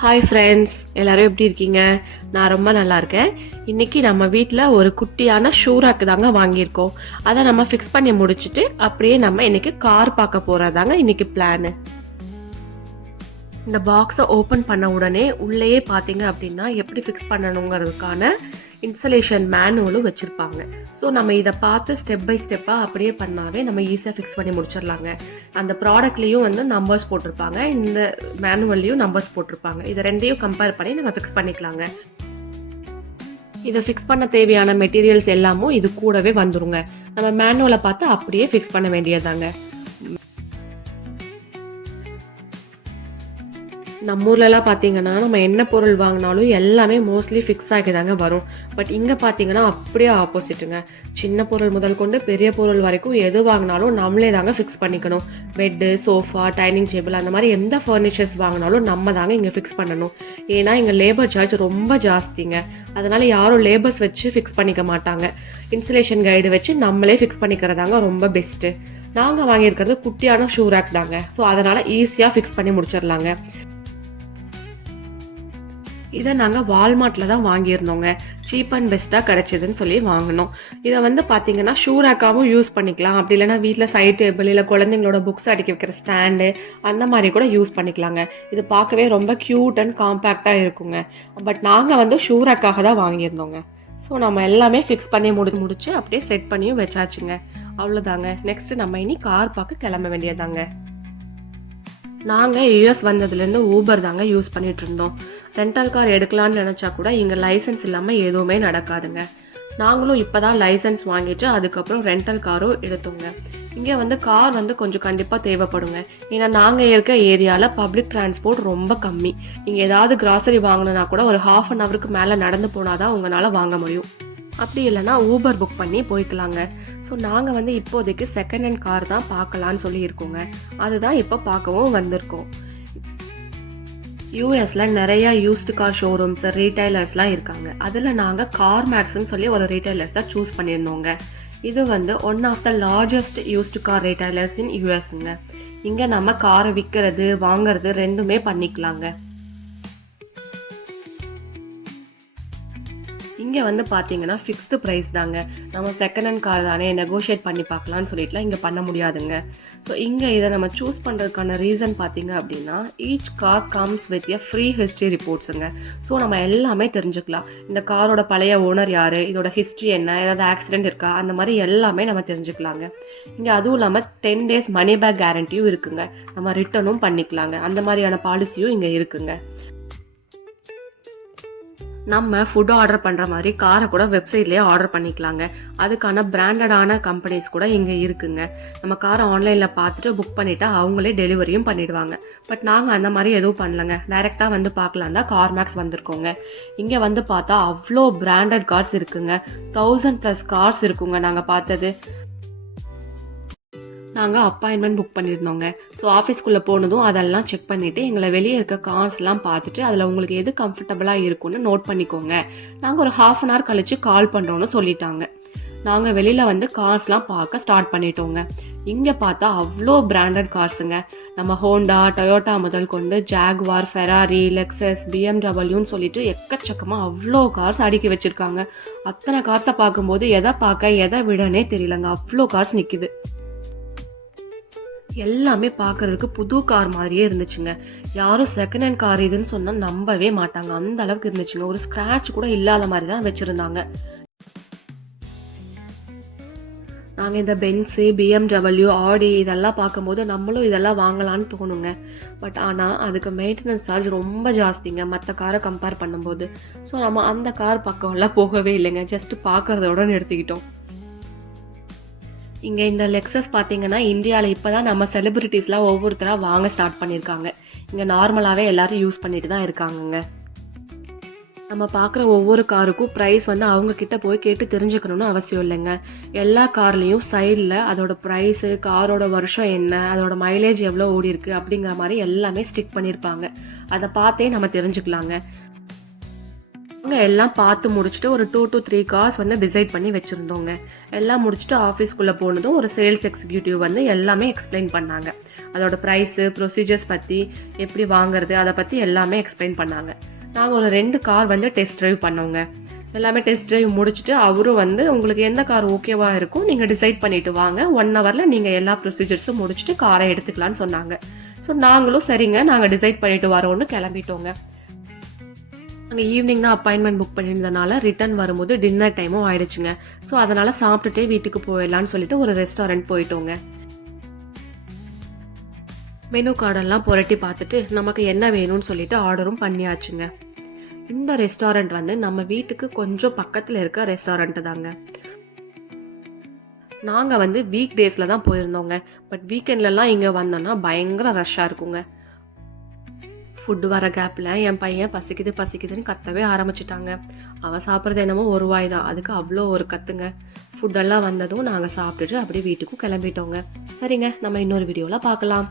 Hi friends, எல்லோரும் எப்படி இருக்கீங்க? நான் ரொம்ப நல்லா இருக்கேன். இன்றைக்கி நம்ம வீட்டில் ஒரு குட்டியான ஷூ ரேக் தாங்க வாங்கியிருக்கோம். அதை நம்ம ஃபிக்ஸ் பண்ணி முடிச்சுட்டு அப்படியே நம்ம இன்றைக்கி கார் பார்க்க போகிறதாங்க இன்றைக்கி பிளானு. இந்த பாக்ஸை ஓப்பன் பண்ண உடனே உள்ளேயே பார்த்தீங்க அப்படின்னா எப்படி ஃபிக்ஸ் பண்ணணுங்கிறதுக்கான இன்ஸ்டலேஷன் மேனுவலும் வச்சுருப்பாங்க. ஸோ நம்ம இதை பார்த்து ஸ்டெப் பை ஸ்டெப்பாக அப்படியே பண்ணாவே நம்ம ஈஸியாக ஃபிக்ஸ் பண்ணி முடிச்சிடலாங்க. அந்த ப்ராடக்ட்லேயும் வந்து நம்பர்ஸ் போட்டிருப்பாங்க, இந்த மேனுவல்லையும் நம்பர்ஸ் போட்டிருப்பாங்க. இதை ரெண்டையும் கம்பேர் பண்ணி நம்ம ஃபிக்ஸ் பண்ணிக்கலாங்க. இதை ஃபிக்ஸ் பண்ண தேவையான மெட்டீரியல்ஸ் எல்லாமும் இது கூடவே வந்துருங்க. நம்ம மேனுவலை பார்த்து அப்படியே ஃபிக்ஸ் பண்ண வேண்டியதாங்க. நம்ம ஊர்லலாம் பார்த்தீங்கன்னா நம்ம என்ன பொருள் வாங்கினாலும் எல்லாமே மோஸ்ட்லி ஃபிக்ஸ் ஆகி தாங்க வரும். பட் இங்கே பார்த்தீங்கன்னா அப்படியே ஆப்போசிட்டுங்க. சின்ன பொருள் முதல் கொண்டு பெரிய பொருள் வரைக்கும் எது வாங்கினாலும் நம்மளே தாங்க ஃபிக்ஸ் பண்ணிக்கணும். பெட்டு, சோஃபா, டைனிங் டேபிள் அந்த மாதிரி எந்த ஃபர்னிச்சர்ஸ் வாங்கினாலும் நம்ம தாங்க இங்கே ஃபிக்ஸ் பண்ணணும். ஏன்னா இங்கே லேபர் சார்ஜ் ரொம்ப ஜாஸ்திங்க. அதனால யாரும் லேபர்ஸ் வச்சு ஃபிக்ஸ் பண்ணிக்க மாட்டாங்க. இன்ஸ்டலேஷன் கைடு வச்சு நம்மளே ஃபிக்ஸ் பண்ணிக்கிறதாங்க ரொம்ப பெஸ்ட்டு. நாங்கள் வாங்கியிருக்கிறது குட்டியான ஷூ ரேக் தாங்க. ஸோ அதனால் ஈஸியாக ஃபிக்ஸ் பண்ணி முடிச்சிடலாங்க. இதை நாங்கள் வால்மார்ட்டில் தான் வாங்கியிருந்தோங்க. சீப் அண்ட் பெஸ்ட்டாக கிடச்சிதுன்னு சொல்லி வாங்கினோம். இதை வந்து பார்த்தீங்கன்னா ஷூ ரேக்காகவும் யூஸ் பண்ணிக்கலாம். அப்படி இல்லைனா வீட்டில் சைட் டேபிள் இல்லை குழந்தைங்களோட புக்ஸ் அடிக்க வைக்கிற ஸ்டாண்டு அந்த மாதிரி கூட யூஸ் பண்ணிக்கலாங்க. இது பார்க்கவே ரொம்ப க்யூட் அண்ட் காம்பேக்டாக இருக்குங்க. பட் நாங்கள் வந்து ஷூ ரேக்காக தான் வாங்கியிருந்தோங்க. ஸோ நம்ம எல்லாமே ஃபிக்ஸ் பண்ணி முடிச்சு அப்படியே செட் பண்ணியும் வச்சாச்சுங்க. அவ்வளோதாங்க. நெக்ஸ்ட் நம்ம இனி கார் பார்க்க கிளம்ப வேண்டியதாங்க. நாங்கள் யூஎஸ் வந்ததுலேருந்து ஊபர் தாங்க யூஸ் பண்ணிட்டு இருந்தோம். ரெண்டல் கார் எடுக்கலான்னு நினச்சா கூட இங்கே லைசன்ஸ் இல்லாமல் எதுவுமே நடக்காதுங்க. நாங்களும் இப்போ தான் லைசன்ஸ் வாங்கிட்டு அதுக்கப்புறம் ரெண்டல் காரும் எடுத்தோங்க. இங்கே வந்து கார் வந்து கொஞ்சம் கண்டிப்பாக தேவைப்படுங்க. ஏன்னா நாங்கள் இருக்க ஏரியாவில் பப்ளிக் டிரான்ஸ்போர்ட் ரொம்ப கம்மி. நீங்கள் ஏதாவது கிராசரி வாங்கினா கூட ஒரு ½ அன் ஹவருக்கு மேலே நடந்து போனால் தான் உங்களால் வாங்க முடியும். அப்படி இல்லைனா ஊபர் புக் பண்ணி போய்க்கலாங்க. ஸோ நாங்கள் வந்து இப்போதைக்கு செகண்ட் ஹேண்ட் கார் தான் பார்க்கலான்னு சொல்லி இருக்கோங்க. அதுதான் இப்போ பார்க்கவும் வந்திருக்கோம். யூஎஸ்ல நிறைய யூஸ்டு கார் ஷோரூம்ஸ், ரீட்டைலர்ஸ்லாம் இருக்காங்க. அதில் நாங்கள் கார் மேக்ஸ்ன்னு சொல்லி ஒரு ரீட்டைலர்ஸ் தான் சூஸ் பண்ணியிருந்தோங்க. இது வந்து one of the largest used car retailers in யூஎஸ்ங்க. இங்கே நம்ம காரை விற்கிறது வாங்கிறது ரெண்டுமே பண்ணிக்கலாங்க. இங்கே வந்து பார்த்தீங்கன்னா ஃபிக்ஸ்டு ப்ரைஸ் தாங்க. நம்ம செகண்ட் ஹேண்ட் கார் தானே நெகோஷியேட் பண்ணி பார்க்கலான்னு சொல்லிட்டுலாம் இங்கே பண்ண முடியாதுங்க. ஸோ இங்கே இதை நம்ம சூஸ் பண்ணுறதுக்கான ரீசன் பார்த்தீங்க அப்படின்னா each car comes with a free history ரிப்போர்ட்ஸுங்க. ஸோ நம்ம எல்லாமே தெரிஞ்சுக்கலாம். இந்த காரோட பழைய ஓனர் யார், இதோட ஹிஸ்ட்ரி என்ன, ஏதாவது ஆக்சிடென்ட் இருக்கா, அந்த மாதிரி எல்லாமே நம்ம தெரிஞ்சுக்கலாங்க. இங்கே அதுவும் இல்லாமல் 10 days மணி பேக் கேரண்டியும் இருக்குங்க. நம்ம ரிட்டர்னும் பண்ணிக்கலாங்க. அந்த மாதிரியான பாலிசியும் இங்கே இருக்குங்க. நம்ம ஃபுட் ஆர்டர் பண்ணுற மாதிரி காரை கூட வெப்சைட்லேயே ஆர்டர் பண்ணிக்கலாங்க. அதுக்கான பிராண்டடான கம்பெனிஸ் கூட இங்கே இருக்குங்க. நம்ம காரை ஆன்லைனில் பார்த்துட்டு புக் பண்ணிவிட்டு அவங்களே டெலிவரியும் பண்ணிவிடுவாங்க. பட் நாங்கள் அந்த மாதிரி எதுவும் பண்ணலங்க. டைரெக்டாக வந்து பார்க்கலாம் தான் கார் மேக்ஸ் வந்திருக்கோங்க. இங்கே வந்து பார்த்தா அவ்வளோ பிராண்டட் கார்ஸ் இருக்குங்க. 1000+ கார்ஸ் இருக்குங்க. நாங்கள் பார்த்தது நாங்கள் அப்பாயின்மெண்ட் புக் பண்ணியிருந்தோங்க. ஸோ ஆஃபீஸ்க்குள்ளே போனதும் அதெல்லாம் செக் பண்ணிவிட்டு எங்களை வெளியே இருக்க கார்ஸ்லாம் பார்த்துட்டு அதில் உங்களுக்கு எது கம்ஃபர்டபுளாக இருக்குன்னு நோட் பண்ணிக்கோங்க, நாங்கள் ஒரு ½ அன் ஹவர் கழித்து கால் பண்ணுறோன்னு சொல்லிட்டாங்க. நாங்கள் வெளியில் வந்து கார்ஸ்லாம் பார்க்க ஸ்டார்ட் பண்ணிட்டோங்க. இங்கே பார்த்தா அவ்வளோ பிராண்டட் கார்ஸுங்க. நம்ம ஹோண்டா, டொயோட்டா முதல் கொண்டு ஜாகுவார், ஃபெராரி, லெக்ஸஸ், பிஎம்டபிள்யூன்னு சொல்லிட்டு எக்கச்சக்கமாக அவ்வளோ கார்ஸ் அடுக்கி வச்சுருக்காங்க. அத்தனை கார்ஸை பார்க்கும்போது எதை பார்க்க எதை விடனே தெரியலங்க. அவ்வளோ கார்ஸ் நிற்கிது. எல்லாமே பார்க்கறதுக்கு புது கார் மாதிரியே இருந்துச்சுங்க. யாரும் செகண்ட் ஹேண்ட் கார் இதுன்னு சொன்னால் நம்பவே மாட்டாங்க. அந்த அளவுக்கு இருந்துச்சுங்க. ஒரு ஸ்க்ராட்ச் கூட இல்லாத மாதிரி தான் வச்சுருந்தாங்க. நாங்கள் இந்த பென்ஸு, பிஎம்டபிள்யூ, ஆடி இதெல்லாம் பார்க்கும்போது நம்மளும் இதெல்லாம் வாங்கலான்னு தோணுங்க. பட் ஆனால் அதுக்கு மெயின்டெனன்ஸ் சார்ஜ் ரொம்ப ஜாஸ்திங்க மற்ற காரை கம்பேர் பண்ணும்போது. ஸோ நம்ம அந்த கார் பக்கம்லாம் போகவே இல்லைங்க. ஜஸ்ட்டு பார்க்குறதோட நிறுத்திக்கிட்டோம். இங்கே இந்த லெக்ஸஸ் பார்த்தீங்கன்னா இந்தியாவில் இப்போ தான் நம்ம செலிபிரிட்டிஸ்லாம் ஒவ்வொருத்தராக வாங்க ஸ்டார்ட் பண்ணியிருக்காங்க. இங்கே நார்மலாகவே எல்லோரும் யூஸ் பண்ணிட்டு தான் இருக்காங்கங்க. நம்ம பார்க்குற ஒவ்வொரு காருக்கும் ப்ரைஸ் வந்து அவங்கக்கிட்ட போய் கேட்டு தெரிஞ்சுக்கணும்னு அவசியம் இல்லைங்க. எல்லா கார்லேயும் சைடில் அதோட ப்ரைஸு, காரோட வருஷம் என்ன, அதோட மைலேஜ் எவ்வளோ ஓடி இருக்குது அப்படிங்கிற மாதிரி எல்லாமே ஸ்டிக் பண்ணியிருப்பாங்க. அதை பார்த்தே நம்ம தெரிஞ்சுக்கலாங்க. அங்கே எல்லாம் பார்த்து முடிச்சுட்டு ஒரு 2 to 3 கார்ஸ் வந்து டிசைட் பண்ணி வச்சுருந்தோங்க. எல்லாம் முடிச்சுட்டு ஆஃபீஸ்க்குள்ளே போனதும் ஒரு சேல்ஸ் எக்ஸிக்யூட்டிவ் வந்து எல்லாமே எக்ஸ்பிளைன் பண்ணாங்க. அதோட ப்ரைஸு, ப்ரொசீஜர்ஸ் பற்றி, எப்படி வாங்குறது, அதை பற்றி எல்லாமே எக்ஸ்பிளைன் பண்ணாங்க. நாங்கள் ஒரு 2 கார் வந்து டெஸ்ட் ட்ரைவ் பண்ணோங்க. எல்லாமே டெஸ்ட் ட்ரைவ் முடிச்சுட்டு அவரும் வந்து உங்களுக்கு எந்த கார் ஓகேவா இருக்கும் நீங்கள் டிசைட் பண்ணிட்டு வாங்க, 1 ஹவரில் நீங்கள் எல்லா ப்ரொசீஜர்ஸும் முடிச்சுட்டு காரை எடுத்துக்கலான்னு சொன்னாங்க. ஸோ நாங்களும் சரிங்க நாங்கள் டிசைட் பண்ணிட்டு வரோன்னு கிளம்பிட்டோங்க. அங்கே ஈவினிங் தான் அப்பாயின்மெண்ட் புக் பண்ணியிருந்தனால ரிட்டர்ன் வரும்போது டின்னர் டைமும் ஆயிடுச்சுங்க. ஸோ அதனால் சாப்பிட்டுட்டே வீட்டுக்கு போயிடலான்னு சொல்லிட்டு ஒரு ரெஸ்டாரண்ட் போயிட்டோங்க. மெனு கார்டெல்லாம் புரட்டி பார்த்துட்டு நமக்கு என்ன வேணும்னு சொல்லிட்டு ஆர்டரும் பண்ணியாச்சுங்க. இந்த ரெஸ்டாரண்ட் வந்து நம்ம வீட்டுக்கு கொஞ்சம் பக்கத்தில் இருக்க ரெஸ்டாரண்ட் தாங்க. நாங்கள் வந்து வீக் டேஸில் தான் போயிருந்தோங்க. பட் வீக்கெண்ட்லலாம் இங்கே வந்தோன்னா பயங்கர ரஷ்ஷாக இருக்குங்க. ஃபுட்டு வர கேப்பில் என் பையன் பசிக்குது பசிக்குதுன்னு கத்தவே ஆரம்பிச்சிட்டாங்க. அவன் சாப்பிட்றது என்னமோ ஒரு வாய் தான், அதுக்கு அவ்வளோ ஒரு கத்துங்க. ஃபுட்டெல்லாம் வந்ததும் நாங்கள் சாப்பிட்டுட்டு அப்படியே வீட்டுக்கும் கிளம்பிட்டோங்க. சரிங்க, நம்ம இன்னொரு வீடியோவில் பார்க்கலாம்.